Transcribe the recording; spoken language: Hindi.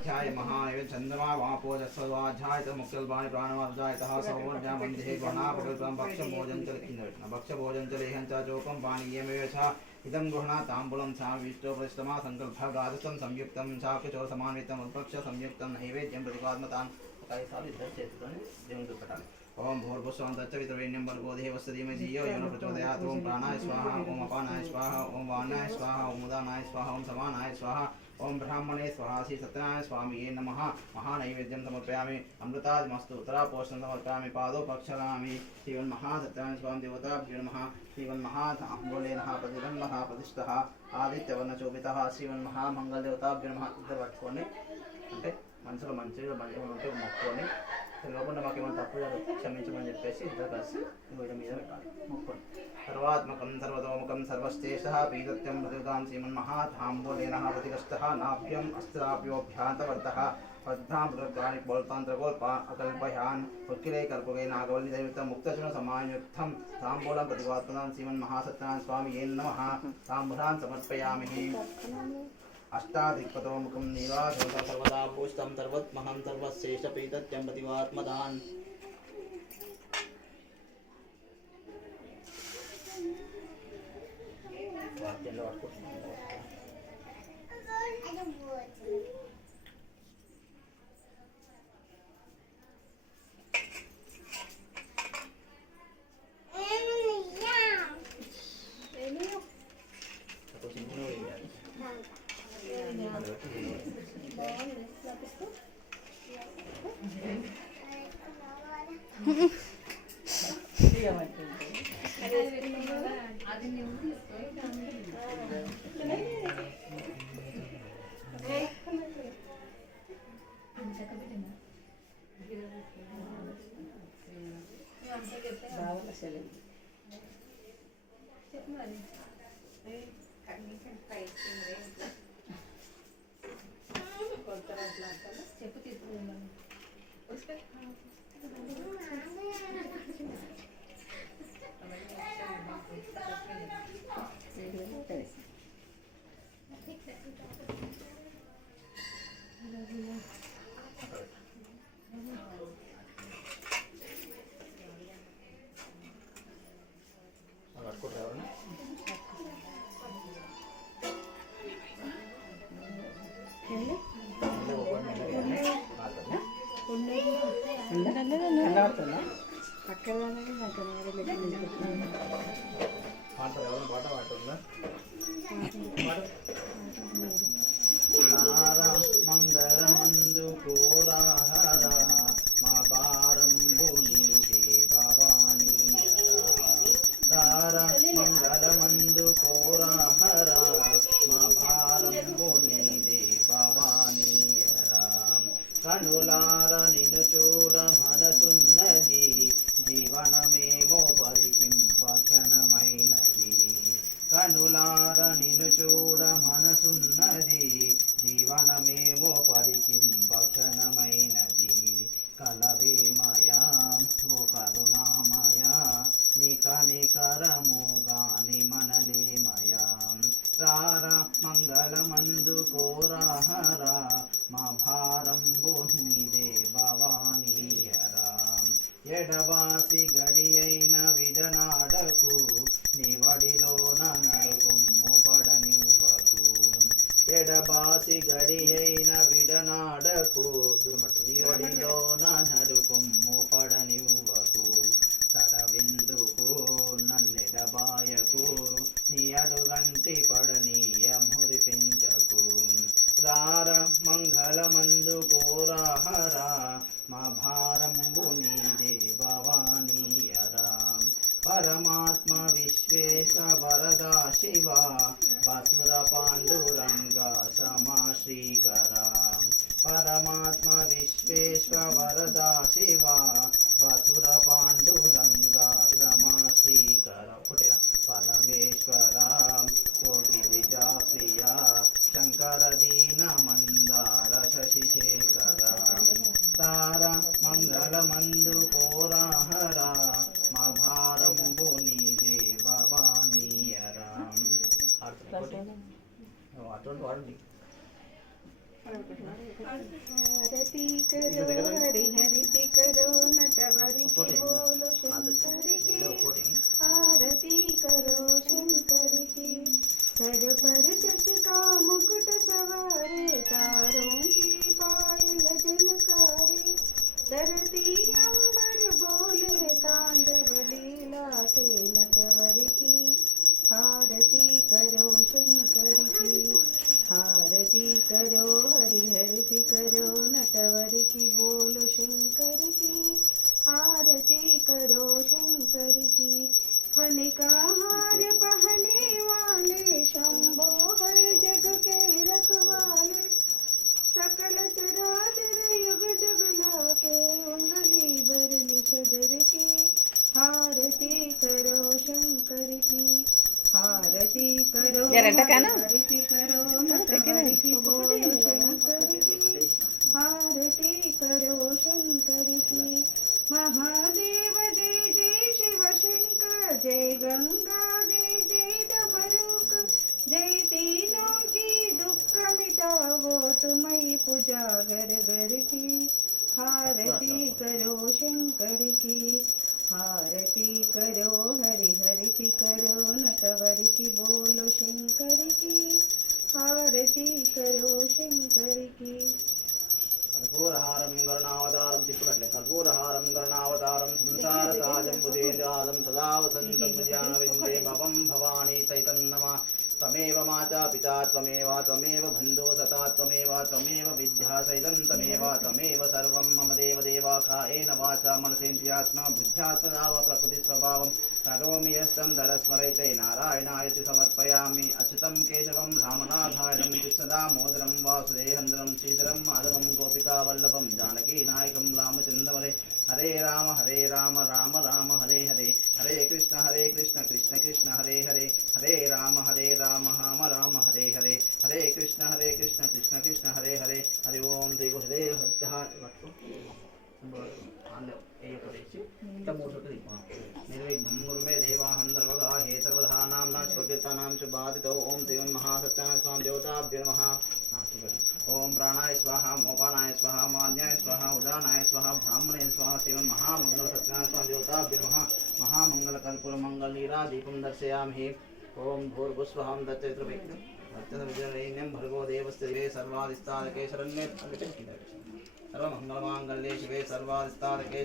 स्वाध्याय महान चंद्रमा वापोज स्वाध्याय मुख्यल्वाय प्राणवाध्याय सौवर्ण्या मंदिर गृहणापकृतं भक्ष भोजन च कृष्ण भक्ष भोजन च लेहं च चोकं पानीयमेव छा इदं गृह्णा तांबुलम सा विष्टो परिष्टमा सङ्कल्पः गादृतं संयुक्तं चाकुचो समान्वितम् उत्पक्ष संयुक्तं नैवेद्यं प्रतिपादमतान् ओम भूर्भुस्वं दत्तवितवेण्यं भर्गो देवस्तधीमहि में यो न प्रचोदयात्। ॐ प्राणाय स्वाहा ओम अपानाय स्वाहा ओम वानाय स्वाहा ओम उदानाय स्वाहा ओम समानाय स्वाहा। ओम ब्राह्मणे स्वहासी सत्यनारायण स्वामी ये नम। महानैवेद्यम समर्पयामि। अमृताजमस्तु उत्तरापोषण समर्पयामि। पादौ पक्षरामि श्रीवन्महा सत्यनारायण स्वामी देवताभ्यो नमः। श्रीवन्महा प्रतिबंध प्रतिष्ठा శ్రీవన్మహాంబోలే నమ ప్రతిరన్మహ ప్రతిష్ఠ ఆదిత్యవర్ణశోభిత నమ ఇద్దరు పట్టుకొని అంటే మనసులో మంచిగా మంచిగా ఉంటే మొక్కుకొని తెలియకుండా మాకు ఏమైనా తప్పు క్షమించమని చెప్పేసి ఇద్దరు కలిసి వీడి మీద పెట్టాలి మొక్కుని సర్వాత్మకం సర్వతోముఖం సర్వశ్చేష పీతత్యం మృదుగాం శ్రీమన్మహాధాంబోలేన ప్రతిగస్థ నాభ్యం అస్త్రాభ్యోభ్యాంతవర్త पद्धामृतत्वानि बलतान्त्रकोल्पाकल् भयान् उत्किले कर्पुके स्वामी, येन नमः। ताम्बूलान् समर्पयामि। अष्टाधिक्पतो मुखं सर्वदा सर्वत्महं सर्वश्रेष्ठपीतत्यं प्रतिवात्मदान् అదొకటి పెట్టాలా నాకు పాట పాట పాట ఉందా చూడ మనసున్నది జీవనమేమో పరికింబక్షణమైనది కలవే మాయా ఓ కరుణామయా నిక నికరముగాని మనలేమయా రారా మంగళమందు కోరాహరా మా భారంబు నీదే భవానీయరా ఎడవాసి గడియైన విడనా గడియైన విడనాడకు దుమటిలో నరుకుమ్ము పడనివ్వకు తడవిందుకు నన్నెడబాయకు. నీ అడుగంటి పడనీయ మురిపించకు రార మంగళమందు కోరాహరా. మా భారంబు నీదే భవానీయరా. పరమాత్మ విశ్వేశ వరదా శివ. బసుర పాండురంగా శ్రీకరా పరమాత్మ విశ్వేశ్వరదా శివ వసుర పాండురంగా రమా శ్రీకర. పుట్టిన పరమేశ్వరాం కోగి విజాప్రియ శంకర దీన మందార శశి శేఖర తార మంగళ మందు మా భారంబు నీదే భవానీయరాం అటువంటి వాళ్ళు आरती करो हरि हरि करो नटवरी बोलो शंकर। जरा टकाना। आरती करो शंकर की आरती करो शंकर की महादेव जय जय शिव शंकर जय गंगा जय जय डमरुक। जय तीनों की दुख मिटावो तुम्हें पूजा घर घर की। आरती करो शंकर की आरती करो हरि हरिति करो नटवर की बोलो शंकर की। आरती करो शंकर की। कर्पूरहारं गरुणावतारं त्रिपुरट्ले कर्पूरहारं गरुणावतारं संसारसाजं बुधेन्द्रालं सदा वसन्तं भवं भवानी चैतन्नमा त्वमेव माता पिता, त्वमेव त्वमेव बन्धो सता, त्वमेव त्वमेव विद्या सैतं त्वमेव त्वमेव सर्वं मम देवदेवाकायेन वाचा मनसेन्द्रियात्मा, बुद्ध्यात्मना वा प्रकृतिस्वभावं। కరోమి యస్తం ధరస్మరైతే నారాయణాయతి సమర్పయామి అచ్యుతం కేశవం రామనాథాయనం కృష్ణదా మోదరం వాసుదేహంద్రం శ్రీధరం మాధవం గోపికావల్లభం జానకీ నాయకం రామచంద్రమరే హరే రామ హరే రామ निर्विघ्नं गुरु मे देवाहं सर्वगा सर्वधानां न स्वकीर्तनां शुभादितो ॐ देवं स्वां देवताभ्यो नमः ॐ प्राणाय स्वाहा मोपानाय स्वाहा मान्याय स्वाहा उदानाय स्वाहा ब्राह्मणे स्वाहा शिवं महामङ्गलसत्याय स्वां देवताभ्यो नमः महामङ्गलकर्पूरमङ्गलनीरादीपं दर्शयामि ॐ भूर्भुस्वहं दत्तविजयैन्यं भर्गो देवस्य दिवे शरण्ये सर्वमङ्गलमाङ्गल्ये शिवे